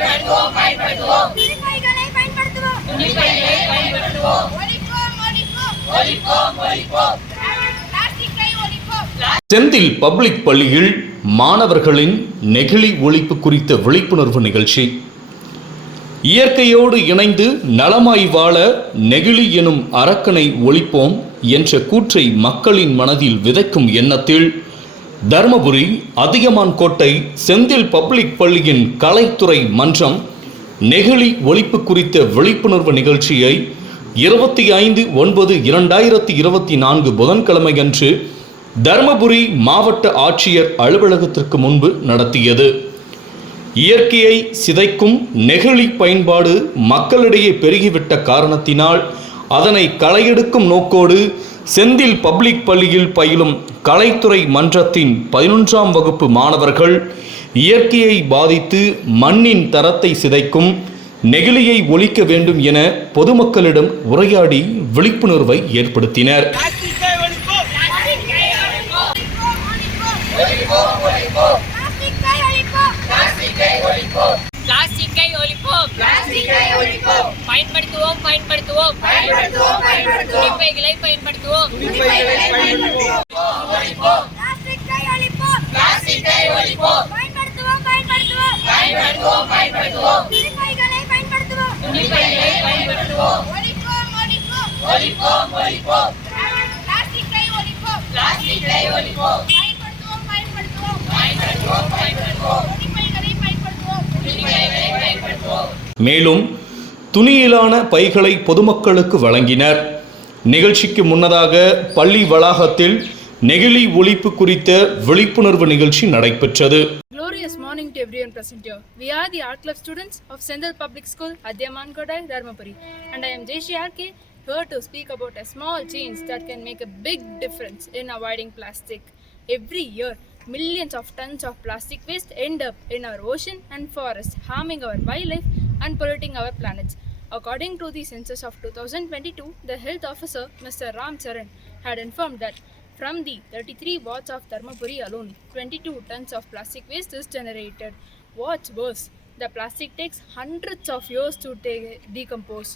துணிப்பைகளை பயன்படுத்துவோம். ஒழிப்போம். பிளாஸ்டிக்கை ஒழிப்போம். செந்தில் பப்ளிக் பள்ளியில் மாணவர்களின் நெகிழி ஒழிப்பு குறித்த விழிப்புணர்வு நிகழ்ச்சி. இயற்கையோடு இணைந்து நலமாய் வாழ நெகிழி எனும் அரக்கனை ஒழிப்போம் என்ற கூற்றை மக்களின் மனதில் விதைக்கும் எண்ணத்தில் தர்மபுரி அதியமான்கோட்டை செந்தில் பப்ளிக் பள்ளியின் கலைத்துறை மன்றம் நெகிழி ஒழிப்பு குறித்த விழிப்புணர்வு நிகழ்ச்சியை 25/9/2024 புதன்கிழமையன்று தர்மபுரி மாவட்ட ஆட்சியர் அலுவலகத்திற்கு முன்பு நடத்தியது. இயற்கையை சிதைக்கும் நெகிழி பயன்பாடு மக்களிடையே பெருகிவிட்ட காரணத்தினால் அதனை களையெடுக்கும் நோக்கோடு செந்தில் பப்ளிக் பள்ளியில் பயிலும் கலைத்துறை மன்றத்தின் 11ஆம் வகுப்பு மாணவர்கள் இயற்கையை பாதித்து மண்ணின் தரத்தை சிதைக்கும் நெகிழியை ஒழிக்க வேண்டும் என பொதுமக்களிடம் உரையாடி விழிப்புணர்வை ஏற்படுத்தினர். பிளாஸ்டிக்கை ஒழிப்போம். பயன்படுத்துவோம். துணிப்பைகளை பயன்படுத்துவோம். பிளாஸ்டிக்கை ஒழிப்போம். பயன்படுத்துவோம். துணிப்பைகளை பயன்படுத்துவோம். ஒழிப்போம். பிளாஸ்டிக்கை ஒழிப்போம். மேலும் துணியிலான பைகளை பொதுமக்களுக்கு வழங்கினர். நிகழ்ச்சிக்கு முன்னதாக பள்ளி வளாகத்தில் நெகிழி ஒழிப்பு குறித்த விழிப்புணர்வு நிகழ்ச்சி நடைபெற்றது. Glorious morning to everyone present here. We are the art club students of Sendal Public School, Adiyamankotai, Dharmapuri, and I am Jeshi RK, here to speak about a small change that can make a big difference in avoiding plastic. Every year, millions of tons of plastic waste end up in our ocean and forest, harming our wildlife and polluting our planet. According to the census of 2022, the health officer, Mr. Ram Charan, had informed that from the 33 wards of Dharmapuri alone, 22 tons of plastic waste is generated. What's worse, the plastic takes hundreds of years to decompose.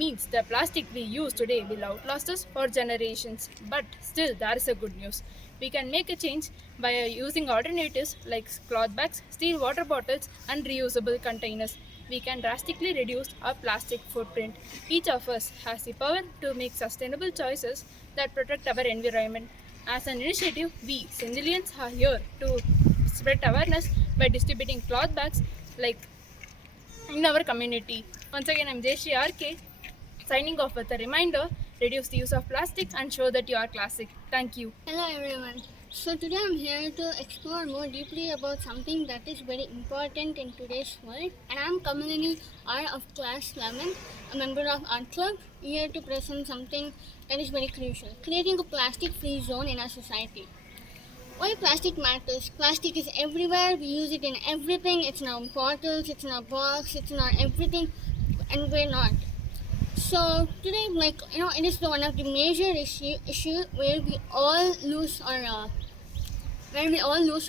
Means the plastic we use today will outlast us for generations. But still, there is a good news. We can make a change by using alternatives like cloth bags, steel water bottles, and reusable containers. We can drastically reduce our plastic footprint. Each of us has the power to make sustainable choices that protect our environment. As an initiative, we Sendilians are here to spread awareness by distributing cloth bags like in our community. Once again, I'm Jeshi RK, signing off with a reminder: reduce the use of plastic and show that you are classic. Thank you. Hello everyone. So today I'm here to explore more deeply about something that is very important in today's world, and I'm Kamalini R of class 11, a member of Art Club, here to present something that is very crucial: creating a plastic-free zone in our society. Why plastic matters? Plastic is everywhere. We use it in everything. It's in our bottles, it's in our box, it's in our everything, and we're not. So today, it is one of the major issue where we all lose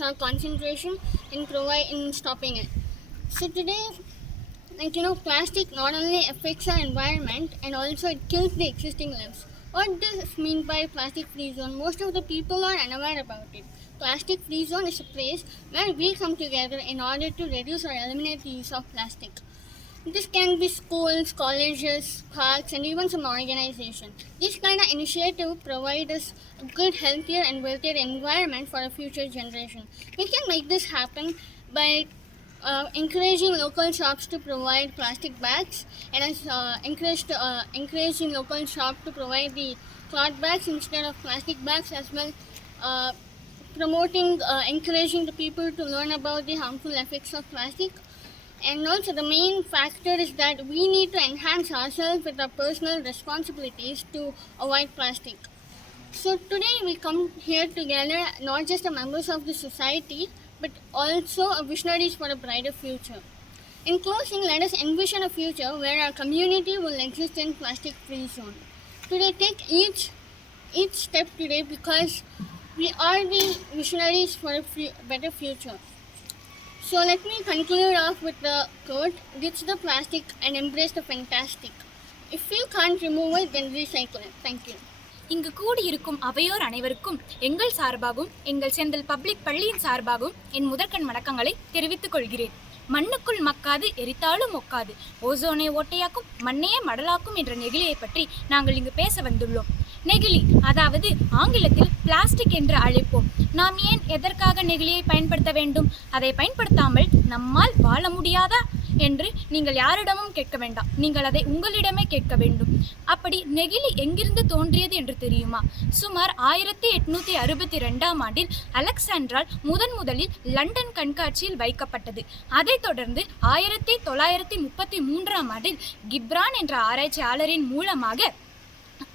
our concentration in stopping it. So today, plastic not only affects our environment and also it kills the existing lives. What does this mean by plastic-free zone? Most of the people are unaware about it. Plastic-free zone is a place where we come together in order to reduce or eliminate the use of plastic. This can be schools, colleges, parks, and even some organization. This kind of initiative provides us a good, healthier, and wealthier environment for a future generation. We can make this happen by encouraging local shops to provide plastic bags, and encouraging local shops to provide the cloth bags instead of plastic bags as well. Encouraging the people to learn about the harmful effects of plastic. And also the main factor is that we need to enhance ourselves with our personal responsibilities to avoid plastic. So today we come here together, not just as members of the society, but also visionaries for a brighter future. In closing, let us envision a future where our community will exist in plastic-free zone. Today, take each step today, because we are the visionaries for a better future. So let me conclude off with the quote, ditch the plastic and embrace the fantastic. If you can't remove it, then recycle it. Thank you. இங்கு கூடியிருக்கும் அவையோர் அனைவருக்கும் எங்கள் சார்பாகவும் எங்கள் Senthil public பள்ளியின் சார்பாகவும் என் முதற்கண் வணக்கங்களை தெரிவித்துக் கொள்கிறேன். மண்ணுக்குள் மக்காது எரித்தாலும் ஒக்காது, ஓசோனை ஓட்டையாக்கும் மண்ணையே மடலாக்கும் என்ற நெகிழியை பற்றி நாங்கள் இங்கு பேச வந்துள்ளோம். நெகிழி, அதாவது ஆங்கிலத்தில் பிளாஸ்டிக் என்று அழைப்போம். நாம் ஏன் எதற்காக நெகிழியை பயன்படுத்த வேண்டும்? அதை பயன்படுத்தாமல் நம்மால் வாழ முடியாதா என்று நீங்கள் யாரிடமும் கேட்க வேண்டாம், நீங்கள் அதை உங்களிடமே கேட்க வேண்டும். அப்படி நெகிழி எங்கிருந்து தோன்றியது என்று தெரியுமா? சுமார் 1862ஆம் ஆண்டில் அலெக்சாண்ட்ரால் முதலில் லண்டன் கண்காட்சியில் வைக்கப்பட்டது. அதைத் தொடர்ந்து 1933ஆம் ஆண்டில் கிப்ரான் என்ற ஆராய்ச்சியாளரின் மூலமாக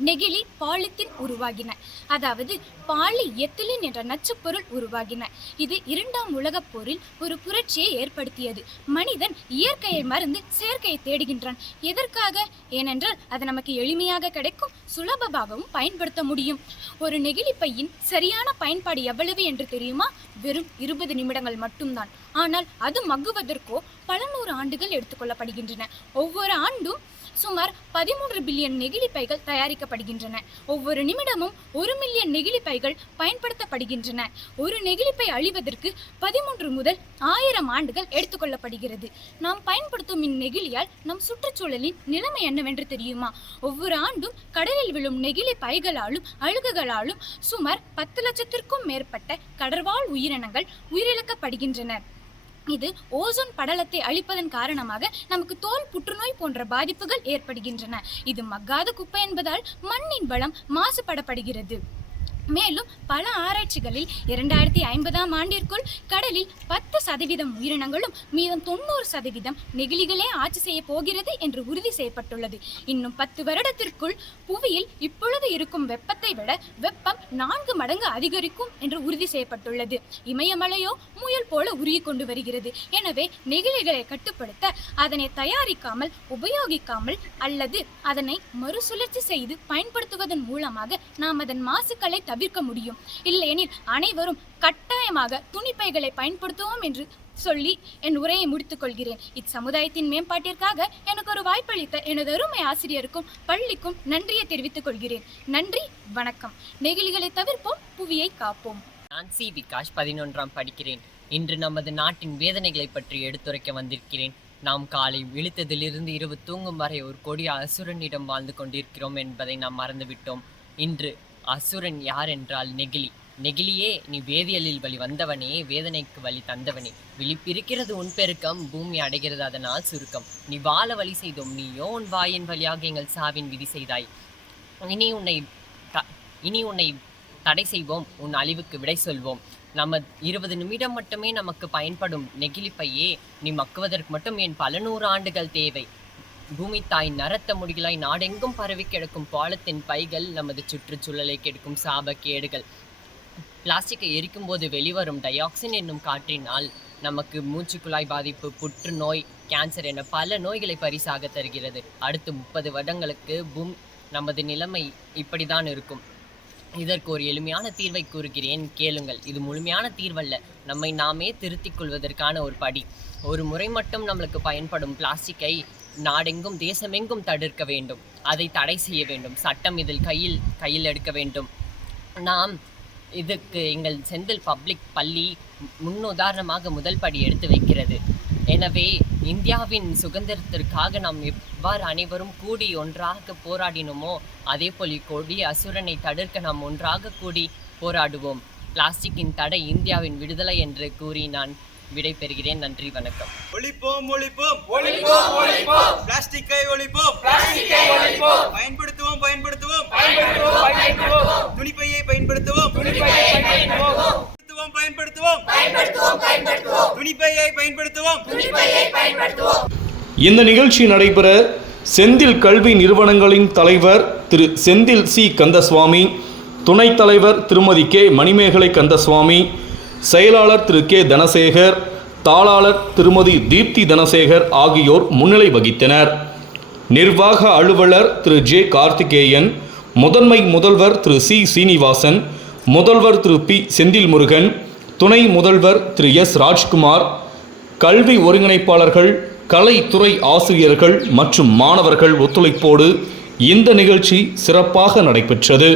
நெகிழி பாலித்தீன் உருவாகின, அதாவது பாலி எத்திலின் என்ற நச்சுப்பொருள் உருவாகின. இது 2ஆம் உலகப் போரில் ஒரு புரட்சியை ஏற்படுத்தியது. மனிதன் இயற்கையை மறந்து செயற்கையை தேடுகின்றான். எதற்காக? ஏனென்றால் அது நமக்கு எளிமையாக கிடைக்கும், சுலபமாகவும் பயன்படுத்த முடியும். ஒரு நெகிழி பையின் சரியான பயன்பாடு எவ்வளவு என்று தெரியுமா? வெறும் 20 நிமிடங்கள் மட்டும்தான். ஆனால் அது மக்குவதற்கோ பல 100 ஆண்டுகள் எடுத்துக்கொள்ளப்படுகின்றன. ஒவ்வொரு ஆண்டும் சுமார் 13 பில்லியன் நெகிழி பைகள் தயாரிக்கப்படுகின்றன. ஒவ்வொரு நிமிடமும் 1 மில்லியன் நெகிழி பைகள் பயன்படுத்தப்படுகின்றன. ஒரு நெகிழிப்பை அழிவதற்கு 13 முதல் 1000 ஆண்டுகள் எடுத்துக்கொள்ளப்படுகிறது. நாம் பயன்படுத்தும் இந்நெகிழியால் நம் சுற்றுச்சூழலின் நிலைமை என்னவென்று தெரியுமா? ஒவ்வொரு ஆண்டும் கடலில் விழும் நெகிழி பைகளாலும் அழுகுகளாலும் சுமார் 10 லட்சத்திற்கும் மேற்பட்ட கடற்வாழ் உயிரினங்கள் உயிரிழக்கப்படுகின்றன. இது ஓசோன் படலத்தை அழிப்பதன் காரணமாக நமக்கு தோல் புற்றுநோய் போன்ற பாதிப்புகள் ஏற்படுகின்றன. இது மக்காத குப்பை என்பதால் மண்ணின் வளம் மாசுபடப்படுகிறது. மேலும் பல ஆராய்ச்சிகளில் 2050ஆம் ஆண்டிற்குள் கடலில் 10% உயிரினங்களும் மீதம் 90% நெகிழிகளே ஆட்சி செய்ய போகிறது என்று உறுதி செய்யப்பட்டுள்ளது. இன்னும் 10 வருடத்திற்குள் புவியில் இப்பொழுது இருக்கும் வெப்பத்தை விட வெப்பம் 4 மடங்கு அதிகரிக்கும் என்று உறுதி செய்யப்பட்டுள்ளது. இமயமலையோ முயல் போல உருகி கொண்டு வருகிறது. எனவே நெகிழிகளை கட்டுப்படுத்த அதனை தயாரிக்காமல், உபயோகிக்காமல் அல்லது அதனை மறுசுழற்சி செய்து பயன்படுத்துவதன் மூலமாக நாம் அதன் மாசுக்களை தவிர்க்க முடியும். இல்லையெனில் அனைவரும் கட்டாயமாக துணிப்பைகளை பயன்படுத்துவோம் என்று சொல்லி என் உரையை முடித்துக் கொள்கிறேன். இச்சமுதாயத்தின் மேம்பாட்டிற்காக எனக்கு ஒரு வாய்ப்பளித்த எனது அருமை ஆசிரியருக்கும் பள்ளிக்கும் நன்றியை தெரிவித்துக் கொள்கிறேன். நன்றி, வணக்கம். நெகிழிகளை தவிர்ப்போம், புவியை காப்போம். நான் சி விகாஷ் 11ஆம் படிக்கிறேன். இன்று நமது நாட்டின் வேதனைகளை பற்றி எடுத்துரைக்க வந்திருக்கிறேன். நாம் காலை விழித்ததிலிருந்து இரவு தூங்கும் வரை ஒரு கொடிய அசுரனிடம் வாழ்ந்து கொண்டிருக்கிறோம் என்பதை நாம் மறந்துவிட்டோம். இன்று அசுரன் யார் என்றால் நெகிழி. நெகிழியே, நீ வேதியியலில் வழி வந்தவனே, வேதனைக்கு வழி தந்தவனே. விழிப்பிருக்கிறது உன் பெருக்கம், பூமி அடைகிறது அதனால் சுருக்கம். நீ வாழ வழி செய்தோம், நீயோ உன் வாயின் வழியாக எங்கள் சாவின் விதி செய்தாய். இனி உன்னை தடை செய்வோம், உன் அழிவுக்கு விடை சொல்வோம். நம்ம 20 நிமிடம் மட்டுமே நமக்கு பயன்படும் நெகிழிப்பையே நீ மக்குவதற்கு மட்டும் என் பல 100 ஆண்டுகள் தேவை. பூமி தாய் நரத்த முடிகளாய் நாடெங்கும் பரவி கிடக்கும் பாலத்தின் பைகள் நமது சுற்றுச்சூழலை கெடுக்கும் சாபக்கேடுகள். பிளாஸ்டிக்கை எரிக்கும் போது வெளிவரும் டயாக்சின் என்னும் காற்றினால் நமக்கு மூச்சுக்குழாய் பாதிப்பு, புற்றுநோய், கேன்சர் என பல நோய்களை பரிசாக தருகிறது. அடுத்து 30 வருடங்களுக்கு நமது நிலைமை இப்படிதான் இருக்கும். இதற்கு ஒரு எளிமையான தீர்வை கூறுகிறேன், கேளுங்கள். இது முழுமையான தீர்வல்ல, நம்மை நாமே திருத்திக் கொள்வதற்கான ஒரு படி. ஒரு முறை மட்டும் நம்மளுக்கு பயன்படும் பிளாஸ்டிக்கை நாடெங்கும் தேசமெங்கும் தடுக்க வேண்டும். அதை தடை செய்ய வேண்டும். சட்டம் இதில் கையில் எடுக்க வேண்டும். நாம் இதுக்கு எங்கள் செந்தில் பப்ளிக் பள்ளி முன்னுதாரணமாக முதல் படி எடுத்து வைக்கிறது. எனவே இந்தியாவின் சுதந்திரத்திற்காக நாம் எவ்வாறு அனைவரும் கூடி ஒன்றாக போராடினோமோ அதே போல் கொடிய அசுரனை தடுக்க நாம் ஒன்றாக கூடி போராடுவோம். பிளாஸ்டிக்கின் தடை இந்தியாவின் விடுதலை என்று கூறி நான் விடை பெறுகிறேன். நன்றி, வணக்கம். ஒழிப்போம் ஒழிப்போம் ஒழிப்போம் ஒழிப்போம் பிளாஸ்டிக்கை ஒழிப்போம் பிளாஸ்டிக்கை ஒழிப்போம் பயன்படுத்துவோம் பயன்படுத்துவோம் பயன்படுத்துவோம் பயன்படுத்துவோம் துணிப்பையை பயன்படுத்துவோம் துணிப்பையை பயன்படுத்துவோம் பயன்படுத்துவோம் பயன்படுத்துவோம் பயன்படுத்துவோம் துணிப்பையை பயன்படுத்துவோம் துணிப்பையை பயன்படுத்துவோம். இந்த நிகழ்ச்சி நடைபெற செந்தில் கல்வி நிறுவனங்களின் தலைவர் திரு செந்தில் சி கந்தசுவாமி, துணைத் தலைவர் திருமதி கே மணிமேகலை கந்தசுவாமி, செயலாளர் திரு கே தனசேகர், தாளாளர் திருமதி தீப்தி தனசேகர் ஆகியோர் முன்னிலை வகித்தனர். நிர்வாக அலுவலர் திரு ஜே கார்த்திகேயன், முதன்மை முதல்வர் திரு சி சீனிவாசன், முதல்வர் திரு பி செந்தில் முருகன், துணை முதல்வர் திரு எஸ் ராஜ்குமார், கல்வி ஒருங்கிணைப்பாளர்கள், கலைத்துறை ஆசிரியர்கள் மற்றும் மாணவர்கள் ஒத்துழைப்போடு இந்த நிகழ்ச்சி சிறப்பாக நடைபெற்றது.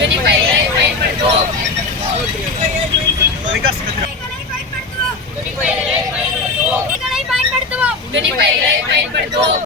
துணிப்பைகளை பயன்படுத்துவோம். விகாஸ் துணிப்பைகளை பயன்படுத்துவோம்.